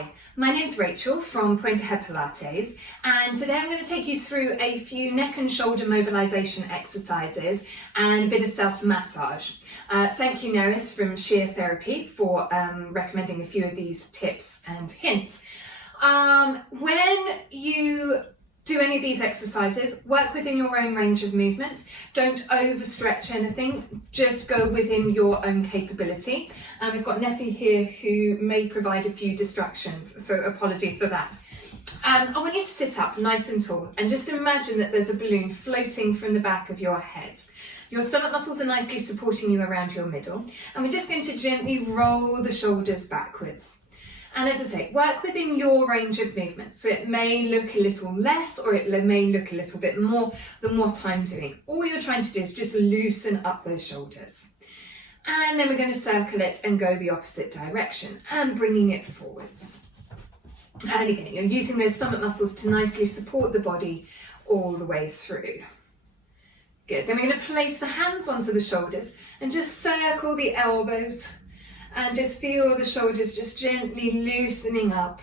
Hi, my name's Rachel from Pointe Ahead Pilates, and today I'm going to take you through a few neck and shoulder mobilisation exercises and a bit of self-massage. Thank you, Neris from Shear Therapy, for recommending a few of these tips and hints. When you do any of these exercises, work within your own range of movement. Don't overstretch anything, just go within your own capability. We've got Neffy here who may provide a few distractions, so apologies for that. I want you to sit up nice and tall and just imagine that there's a balloon floating from the back of your head. Your stomach muscles are nicely supporting you around your middle, and we're just going to gently roll the shoulders backwards. And as I say, work within your range of movement. So it may look a little less or it may look a little bit more than what I'm doing. All you're trying to do is just loosen up those shoulders. And then we're going to circle it and go the opposite direction and bringing it forwards. And again, you're using those stomach muscles to nicely support the body all the way through. Good. Then we're going to place the hands onto the shoulders and just circle the elbows. And just feel the shoulders just gently loosening up.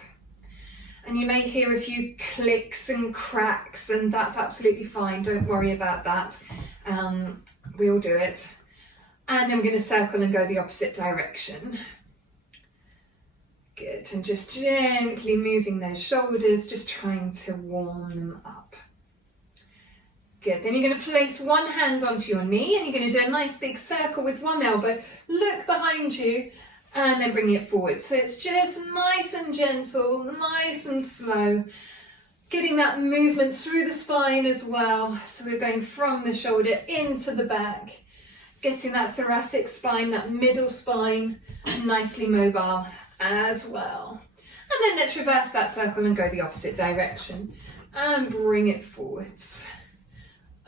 And you may hear a few clicks and cracks, and that's absolutely fine. Don't worry about that. We all do it. And then we're going to circle and go the opposite direction. Good. And just gently moving those shoulders, just trying to warm them up. Good. Then you're going to place one hand onto your knee and you're going to do a nice big circle with one elbow. Look behind you and then bring it forward. So it's just nice and gentle, nice and slow. Getting that movement through the spine as well. So we're going from the shoulder into the back. Getting that thoracic spine, that middle spine, nicely mobile as well. And then let's reverse that circle and go the opposite direction. And bring it forwards.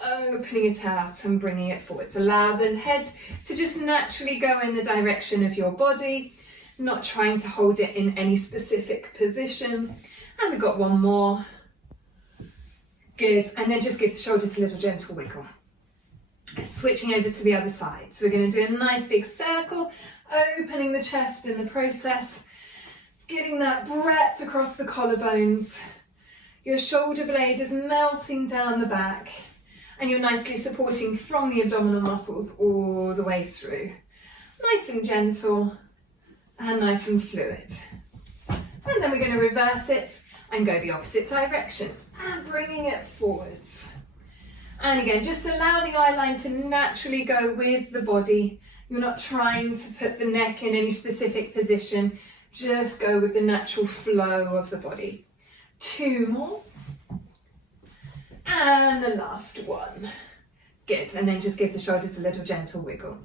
Opening it out and bringing it forwards. Allow the head to just naturally go in the direction of your body, not trying to hold it in any specific position. And we've got one more. Good. And then just give the shoulders a little gentle wiggle. Switching over to the other side. So we're going to do a nice big circle, opening the chest in the process, getting that breadth across the collarbones. Your shoulder blade is melting down the back. And you're nicely supporting from the abdominal muscles all the way through. Nice and gentle and nice and fluid. And then we're going to reverse it and go the opposite direction and bringing it forwards. And again, just allow the eye line to naturally go with the body. You're not trying to put the neck in any specific position. Just go with the natural flow of the body. Two more. And the last one. Good. And then just give the shoulders a little gentle wiggle.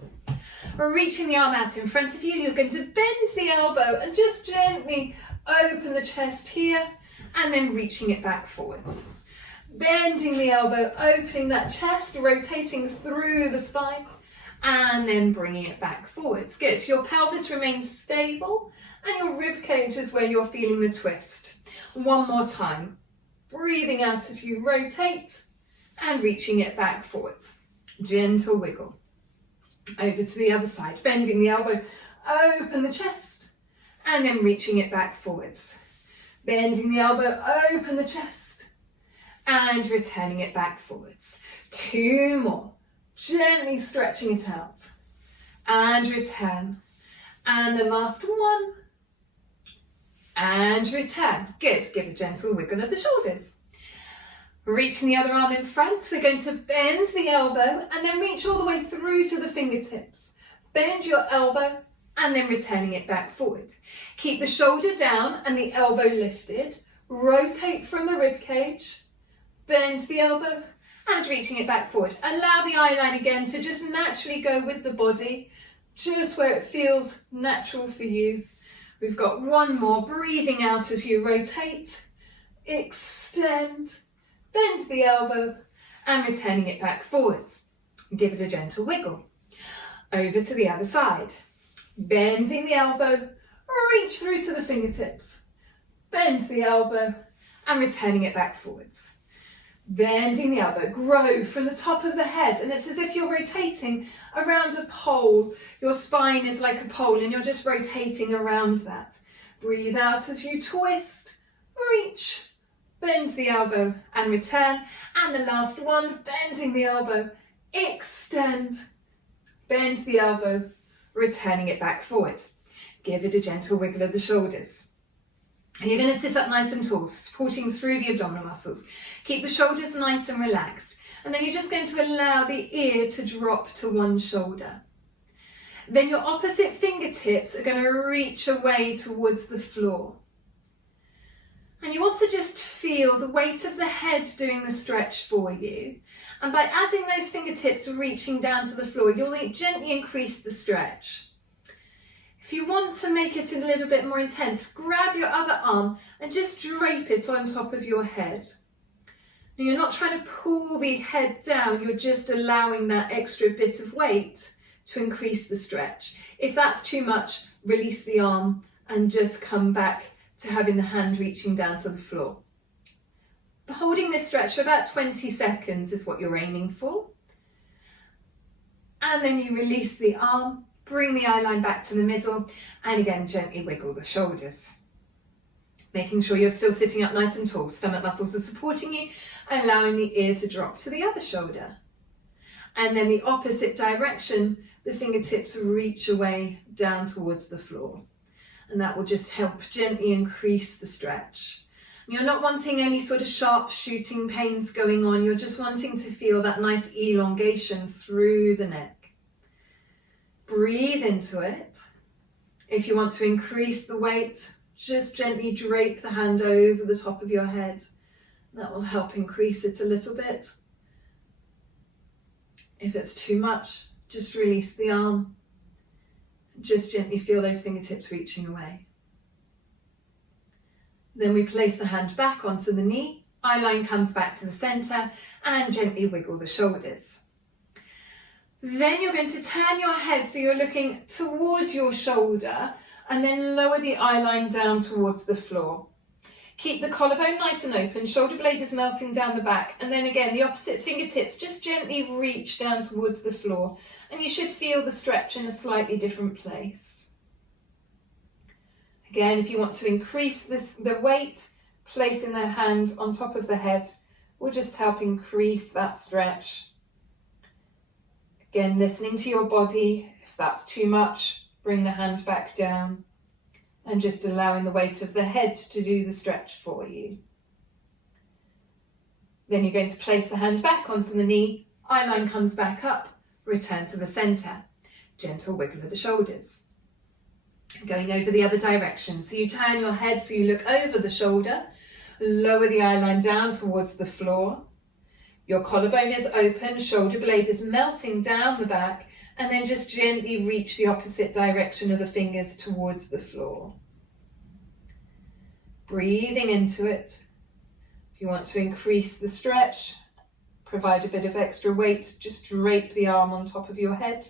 Reaching the arm out in front of you, you're going to bend the elbow and just gently open the chest here and then reaching it back forwards. Bending the elbow, opening that chest, rotating through the spine and then bringing it back forwards. Good. Your pelvis remains stable and your rib cage is where you're feeling the twist. One more time. Breathing out as you rotate and reaching it back forwards. Gentle wiggle. Over to the other side, bending the elbow, open the chest and then reaching it back forwards. Bending the elbow, open the chest and returning it back forwards. Two more. Gently stretching it out and return. And the last one. And return. Good. Give a gentle wiggle of the shoulders. Reaching the other arm in front, we're going to bend the elbow and then reach all the way through to the fingertips. Bend your elbow and then returning it back forward. Keep the shoulder down and the elbow lifted. Rotate from the rib cage. Bend the elbow and reaching it back forward. Allow the eye line again to just naturally go with the body, just where it feels natural for you. We've got one more, breathing out as you rotate, extend, bend the elbow and returning it back forwards. Give it a gentle wiggle. Over to the other side. Bending the elbow, reach through to the fingertips. Bend the elbow and returning it back forwards. Bending the elbow, grow from the top of the head, and it's as if you're rotating around a pole. Your spine is like a pole and you're just rotating around that. Breathe out as you twist, reach, bend the elbow and return. And the last one, bending the elbow, extend, bend the elbow, returning it back forward. Give it a gentle wiggle of the shoulders. And you're going to sit up nice and tall, supporting through the abdominal muscles. Keep the shoulders nice and relaxed. And then you're just going to allow the ear to drop to one shoulder. Then your opposite fingertips are going to reach away towards the floor. And you want to just feel the weight of the head doing the stretch for you. And by adding those fingertips reaching down to the floor, you'll gently increase the stretch. If you want to make it a little bit more intense, grab your other arm and just drape it on top of your head. Now, you're not trying to pull the head down, you're just allowing that extra bit of weight to increase the stretch. If that's too much, release the arm and just come back to having the hand reaching down to the floor. Holding this stretch for about 20 seconds is what you're aiming for. And then you release the arm, bring the eye line back to the middle, and again gently wiggle the shoulders. Making sure you're still sitting up nice and tall, stomach muscles are supporting you, allowing the ear to drop to the other shoulder. And then the opposite direction, the fingertips reach away down towards the floor. And that will just help gently increase the stretch. You're not wanting any sort of sharp shooting pains going on, you're just wanting to feel that nice elongation through the neck. Breathe into it. If you want to increase the weight, just gently drape the hand over the top of your head. That will help increase it a little bit. If it's too much, just release the arm. Just gently feel those fingertips reaching away. Then we place the hand back onto the knee, eye line comes back to the center, and gently wiggle the shoulders. Then you're going to turn your head so you're looking towards your shoulder, and then lower the eye line down towards the floor. Keep the collarbone nice and open, shoulder blade is melting down the back, and then again the opposite fingertips just gently reach down towards the floor, and you should feel the stretch in a slightly different place. Again, if you want to increase the weight, placing the hand on top of the head will just help increase that stretch. Again, listening to your body. If that's too much, bring the hand back down and just allowing the weight of the head to do the stretch for you. Then you're going to place the hand back onto the knee, eye line comes back up, return to the center. Gentle wiggle of the shoulders. Going over the other direction. So you turn your head so you look over the shoulder, lower the eye line down towards the floor. Your collarbone is open, shoulder blade is melting down the back, and then just gently reach the opposite direction of the fingers towards the floor. Breathing into it. If you want to increase the stretch, provide a bit of extra weight, just drape the arm on top of your head.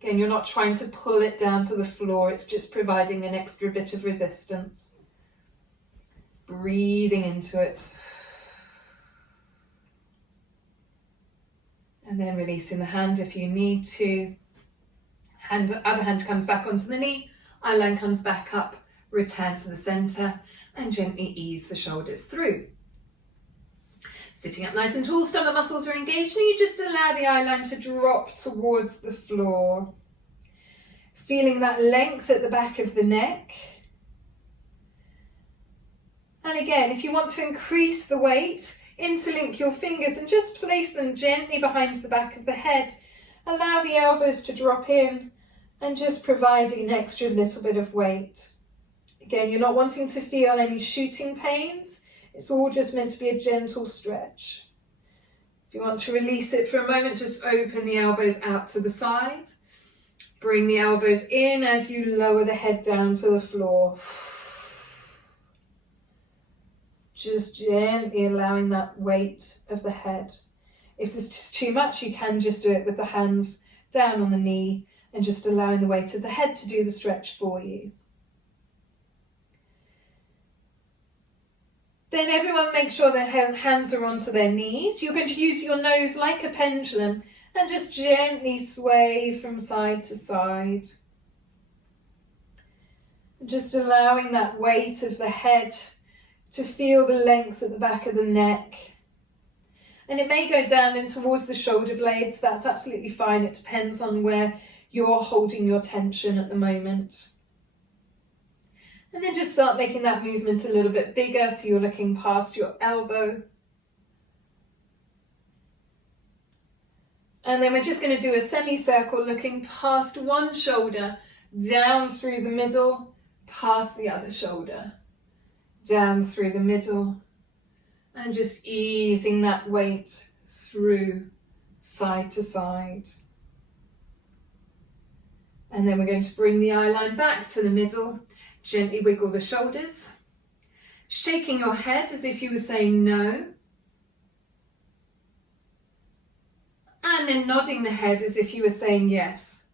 Again, you're not trying to pull it down to the floor, it's just providing an extra bit of resistance. Breathing into it. And then releasing the hand if you need to. Other hand comes back onto the knee, eye line comes back up, return to the center, and gently ease the shoulders through. Sitting up nice and tall, stomach muscles are engaged, and you just allow the eye line to drop towards the floor. Feeling that length at the back of the neck. And again, if you want to increase the weight, interlink your fingers and just place them gently behind the back of the head. Allow the elbows to drop in and just providing an extra little bit of weight. Again, you're not wanting to feel any shooting pains. It's all just meant to be a gentle stretch. If you want to release it for a moment, just open the elbows out to the side. Bring the elbows in as you lower the head down to the floor. Just gently allowing that weight of the head. If there's just too much, you can just do it with the hands down on the knee and just allowing the weight of the head to do the stretch for you. Then everyone make sure their hands are onto their knees. You're going to use your nose like a pendulum and just gently sway from side to side. Just allowing that weight of the head to feel the length at the back of the neck. And it may go down in towards the shoulder blades. That's absolutely fine. It depends on where you're holding your tension at the moment. And then just start making that movement a little bit bigger, so you're looking past your elbow. And then we're just going to do a semicircle, looking past one shoulder, down through the middle, past the other shoulder, down through the middle, and just easing that weight through side to side. And then we're going to bring the eye line back to the middle. Gently wiggle the shoulders, shaking your head as if you were saying no, and then nodding the head as if you were saying yes.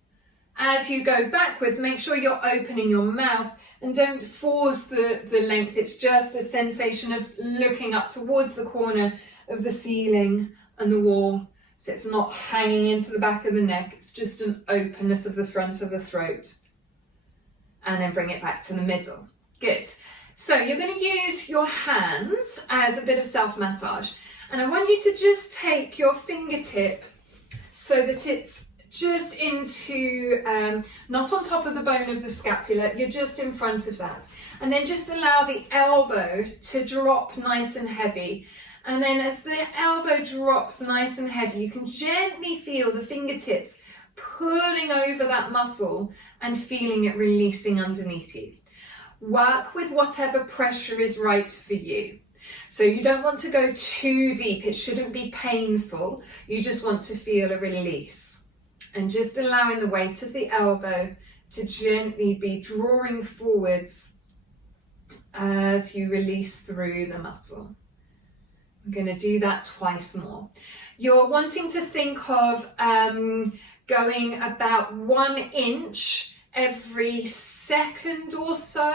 As you go backwards, make sure you're opening your mouth and don't force the length. It's just a sensation of looking up towards the corner of the ceiling and the wall. So it's not hanging into the back of the neck, it's just an openness of the front of the throat. And then bring it back to the middle. Good. So you're going to use your hands as a bit of self-massage. And I want you to just take your fingertip so that it's just into, not on top of the bone of the scapula, you're just in front of that. And then just allow the elbow to drop nice and heavy. And then as the elbow drops nice and heavy, you can gently feel the fingertips pulling over that muscle and feeling it releasing underneath you. Work with whatever pressure is right for you. So you don't want to go too deep. It shouldn't be painful. You just want to feel a release. And just allowing the weight of the elbow to gently be drawing forwards as you release through the muscle. I'm going to do that twice more. You're wanting to think of going about 1 inch every second or so.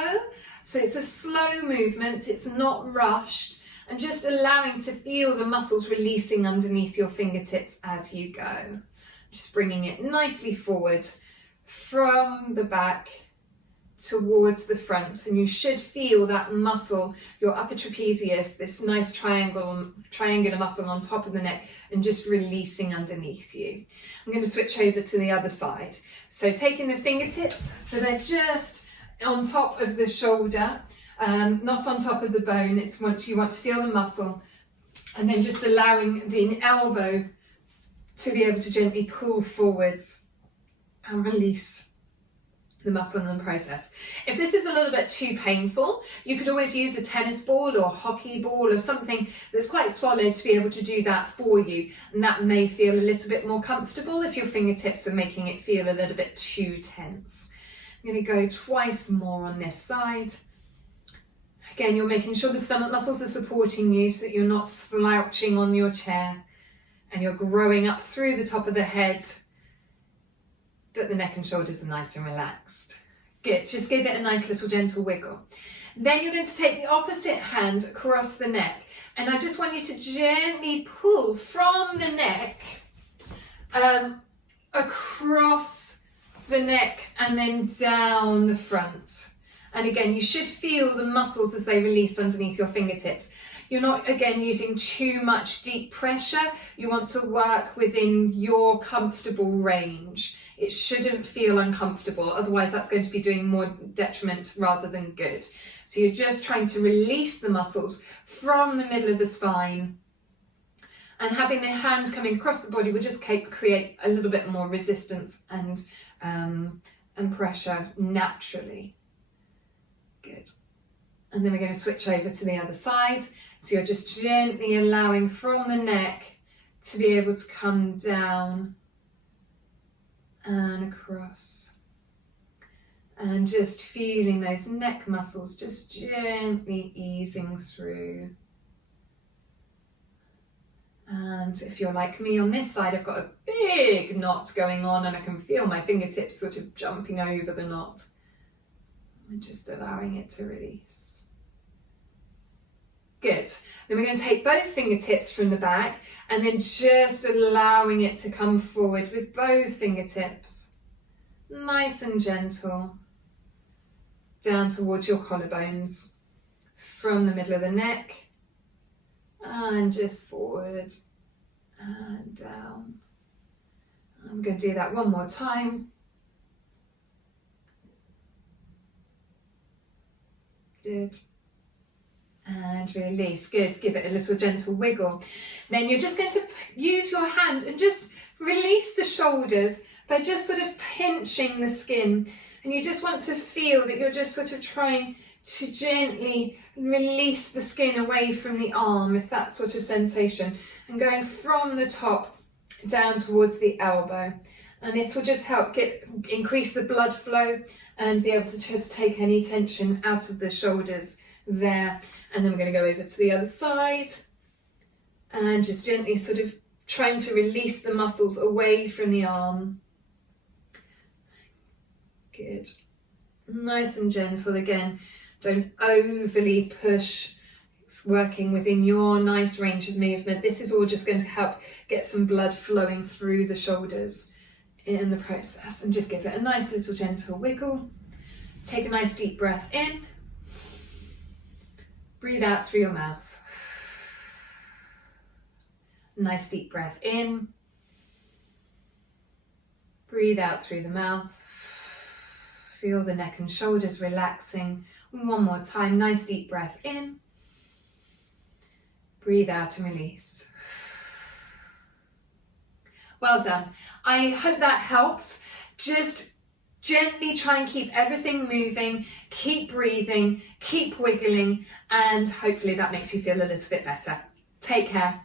So it's a slow movement, it's not rushed, and just allowing to feel the muscles releasing underneath your fingertips as you go. Just bringing it nicely forward from the back towards the front, and you should feel that muscle, your upper trapezius, this nice triangular muscle on top of the neck, and just releasing underneath you. I'm going to switch over to the other side. So taking the fingertips, so they're just on top of the shoulder, not on top of the bone. It's once you want to feel the muscle, and then just allowing the elbow to be able to gently pull forwards and release the muscle in the process. If this is a little bit too painful, you could always use a tennis ball or a hockey ball or something that's quite solid to be able to do that for you, and that may feel a little bit more comfortable if your fingertips are making it feel a little bit too tense. I'm going to go twice more on this side. Again, you're making sure the stomach muscles are supporting you so that you're not slouching on your chair, and you're growing up through the top of the head, but the neck and shoulders are nice and relaxed. Good, just give it a nice little gentle wiggle. Then you're going to take the opposite hand across the neck, and I just want you to gently pull from the neck across the neck and then down the front. And again, you should feel the muscles as they release underneath your fingertips. You're not, again, using too much deep pressure. You want to work within your comfortable range. It shouldn't feel uncomfortable, otherwise that's going to be doing more detriment rather than good. So you're just trying to release the muscles from the middle of the spine, and having the hand coming across the body will just create a little bit more resistance and pressure naturally. Good. And then we're going to switch over to the other side. So you're just gently allowing from the neck to be able to come down and across, and just feeling those neck muscles just gently easing through. And if you're like me on this side, I've got a big knot going on and I can feel my fingertips sort of jumping over the knot, and just allowing it to release. Good. Then we're going to take both fingertips from the back and then just allowing it to come forward with both fingertips. Nice and gentle. down towards your collarbones, from the middle of the neck, and just forward and down. I'm going to do that one more time. Good. And release. Good. Give it a little gentle wiggle. Then you're just going to use your hand and just release the shoulders by just sort of pinching the skin. And you just want to feel that you're just sort of trying to gently release the skin away from the arm, if that sort of sensation, and going from the top down towards the elbow. And this will just help increase the blood flow and be able to just take any tension out of the shoulders there. And then we're going to go over to the other side and just gently sort of trying to release the muscles away from the arm. Good. Nice and gentle again. Don't overly push. It's working within your nice range of movement. This is all just going to help get some blood flowing through the shoulders in the process. And just give it a nice little gentle wiggle. Take a nice deep breath in. Breathe out through your mouth. Nice deep breath in. Breathe out through the mouth. Feel the neck and shoulders relaxing. One more time. Nice deep breath in. Breathe out and release. Well done. I hope that helps. Just gently try and keep everything moving, keep breathing, keep wiggling, and hopefully that makes you feel a little bit better. Take care.